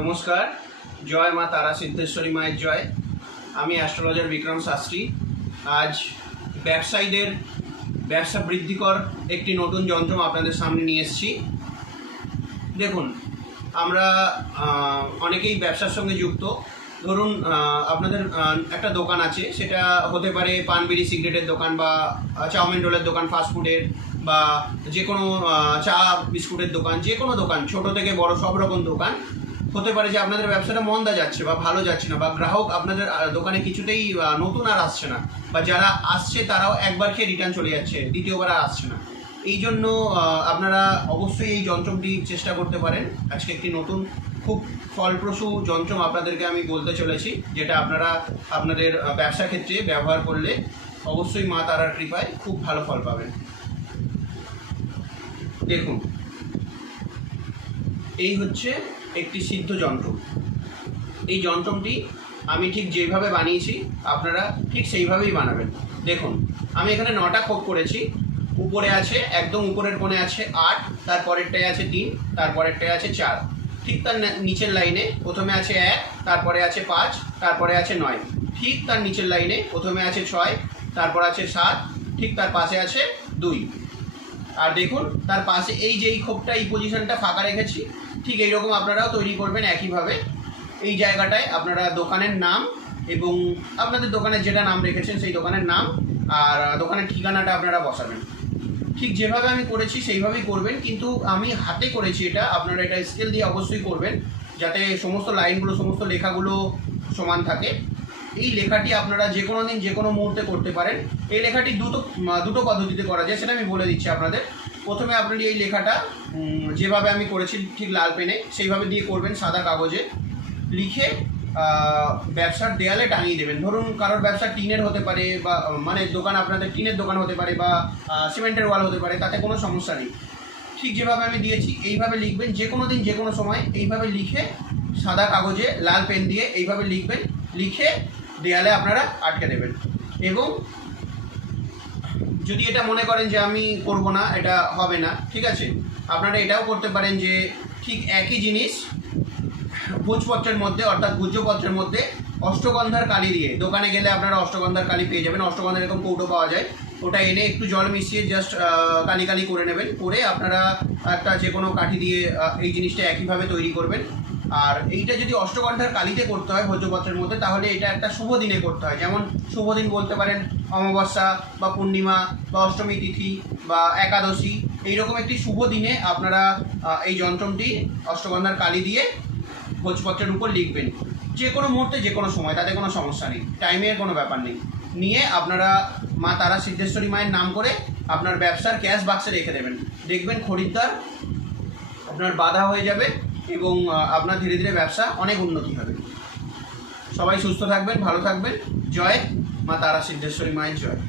নমস্কার। জয় মা তারা সিদ্ধেশ্বরী মায়ের জয়। আমি অ্যাস্ট্রোলজার বিক্রম শাস্ত্রী। আজ ব্যবসায়ীদের ব্যবসা বৃদ্ধিকর একটি নতুন যন্ত্র আপনাদের সামনে নিয়ে এসেছি। দেখুন, আমরা অনেকেই ব্যবসার সঙ্গে যুক্ত। ধরুন আপনাদের একটা দোকান আছে, সেটা হতে পারে পান বিড়ি সিগারেটের দোকান, বা চাউমিন রোলের দোকান, ফাস্টফুডের, বা যে কোনো চা বিস্কুটের দোকান, যে কোনো দোকান, ছোট থেকে বড় সব রকম দোকান। হতে পারে যে আপনাদের ব্যবসাটা মন্দা যাচ্ছে বা ভালো যাচ্ছে না, বা গ্রাহক আপনাদের দোকানে কিছুতেই নতুন আর আসছে না, বা যারা আসছে তারাও একবার খেয়ে রিটার্ন চলে যাচ্ছে, দ্বিতীয়বার আর আসছে না। এই জন্য আপনারা অবশ্যই এই যন্ত্রটি চেষ্টা করতে পারেন। আজকে একটি নতুন খুব ফলপ্রসূ যন্ত্র আপনাদেরকে আমি বলতে চলেছি, যেটা আপনারা আপনাদের ব্যবসা ক্ষেত্রে ব্যবহার করলে অবশ্যই মা তারার কৃপায় খুব ভালো ফল পাবেন। দেখুন, এই হচ্ছে একটি সিদ্ধ যন্ত্র। এই যন্ত্রটি আমি ঠিক যেভাবে বানিয়েছি আপনারা ঠিক সেইভাবেই বানাবেন। দেখুন, আমি এখানে 9টা খোপ করেছি। উপরে আছে, একদম উপরের কোণে আছে 8, তারপরেরটায় আছে 3, তারপরেরটায় আছে 4। ঠিক তার নিচের লাইনে প্রথমে আছে 1, তারপরে আছে 5, তারপরে আছে 9। ঠিক তার নিচের লাইনে প্রথমে আছে 6, তারপর আছে 7, ঠিক তার পাশে আছে 2। আর দেখুন, তার পাশে এই যে এই খোপটা, এই পজিশনটা ফাঁকা রেখেছি। ঠিক এইরকম আপনারাও তৈরি করবেন একইভাবে। এই জায়গাটায় আপনারা দোকানের নাম এবং আপনাদের দোকানের যেটা নাম রেখেছেন সেই দোকানের নাম আর দোকানের ঠিকানাটা আপনারা বসাবেন। ঠিক যেভাবে আমি করেছি সেইভাবেই করবেন, কিন্তু আমি হাতে করেছি এটা, আপনারা এটা স্কেল দিয়ে অবশ্যই করবেন, যাতে সমস্ত লাইনগুলো, সমস্ত লেখাগুলো সমান থাকে। এই লেখাটি আপনারা যে কোনো দিন যে কোনো মুহূর্তে করতে পারেন। এই লেখাটি দুটো পদ্ধতিতে করা যায়, সেটা আমি বলে দিচ্ছি আপনাদের। প্রথমে আপনি এই লেখাটা যেভাবে আমি করেছি ঠিক লাল পেনে সেইভাবে দিয়ে করবেন, সাদা কাগজে লিখে ব্যবসার দেয়ালে টাঙিয়ে দেবেন। ধরুন কারোর ব্যবসা টিনের হতে পারে, বা মানে দোকান আপনাদের টিনের দোকান হতে পারে, বা সিমেন্টের ওয়াল হতে পারে, তাতে কোনো সমস্যা নেই। ঠিক যেভাবে আমি দিয়েছি এইভাবে লিখবেন, যে কোনো দিন যে কোনো সময় এইভাবে লিখে সাদা কাগজে লাল পেন দিয়ে এইভাবে লিখবেন, লিখে দেয়ালে আপনারা আটকে দেবেন। এবং যদি এটা মনে করেন যে আমি করব না, এটা হবে না, ঠিক আছে, আপনারা এটাও করতে পারেন যে ঠিক একই জিনিস ভোজপত্রের মধ্যে, অর্থাৎ ভোজ্যপত্রের মধ্যে অষ্টগন্ধার কালি দিয়ে, দোকানে গেলে আপনারা অষ্টগন্ধার কালি পেয়ে যাবেন, অষ্টগন্ধার এরকম কৌটো পাওয়া যায়, ওটা এনে একটু জল মিশিয়ে জাস্ট কালি কালি করে নেবেন। করে আপনারা একটা যে কোনো কাঠি দিয়ে এই জিনিসটা একইভাবে তৈরি করবেন। আর এইটা যদি অষ্টগন্ধার কালিতে করতে হয় ভোজ্যপত্রের মধ্যে, তাহলে এটা একটা শুভ দিনে করতে হয়। যেমন শুভ দিন বলতে পারেন অমাবস্যা বা পূর্ণিমা বা অষ্টমী তিথি বা একাদশী, এইরকম একটি শুভ দিনে আপনারা এই যন্ত্রটি অষ্টগন্ধার কালি দিয়ে ভোজপত্রের উপর লিখবেন। যে কোনো মুহূর্তে যে কোনো সময়, তাতে কোনো সমস্যা নেই, টাইমের কোনো ব্যাপার নেই। নিয়ে আপনারা মা তারা সিদ্ধেশ্বরী মায়ের নাম করে আপনার ব্যবসার ক্যাশ বাক্সে রেখে দেবেন। দেখবেন খরিদ্দার আপনার বাধা হয়ে যাবে এবং আপনার ধীরে ধীরে ব্যবসা অনেক উন্নতি হবে। সবাই সুস্থ থাকবেন, ভালো থাকবেন। জয় মা তারা সিদ্ধেশ্বরী মায়ের জয়।